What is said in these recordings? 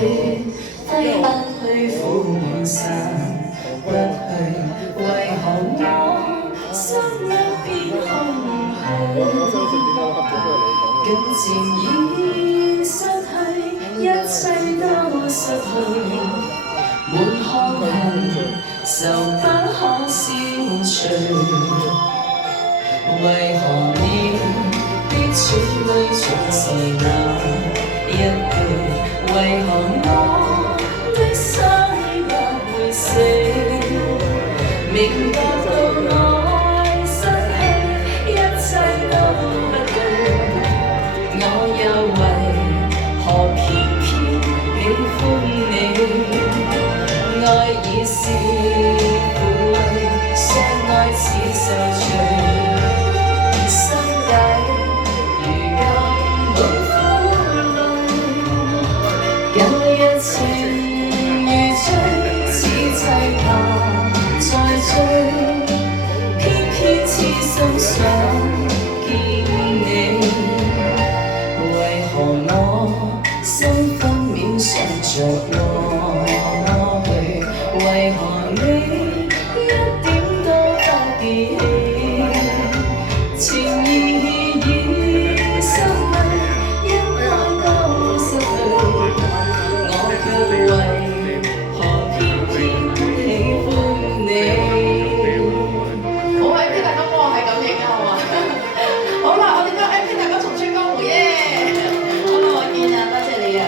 揮不去苦滿散不去，為何我心一片空虛？竟漸已失去，一切都失去，滿腔恨愁不可消除。為何你的轉淚總是那一句？為何我的心不會死？明白到愛失去，一切都不對，我又為何偏偏喜歡你？愛已是負累，相愛似受罪。心想見你，為何我心分秒想着我去？為何你一點都不記起？情意已失去，因愛都失去，我卻為何偏偏喜歡你？好啦，我哋都 MP 大家重出江湖耶！好耐冇見啊，多謝你啊！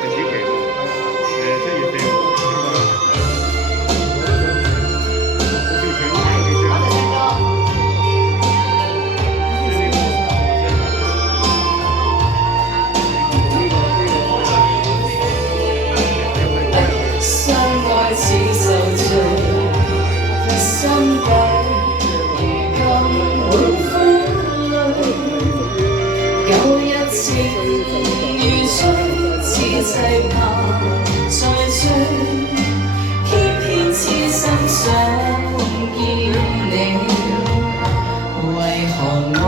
係主期喎，7月4號。相愛似受罪，心底。情如吹，似際怕再追，偏偏痴心想見你。為何我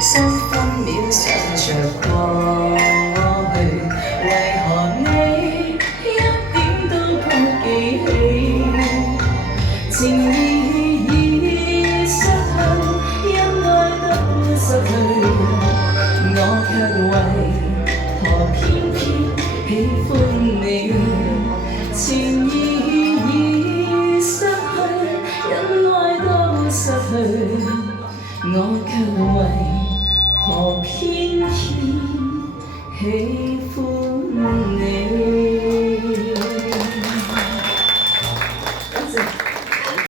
心分秒想着過去？為何你一點都不記起？情意已失去，因愛都失去。我卻為何偏偏喜歡你？情意已失去，因愛都失去。我卻為何偏偏喜歡你？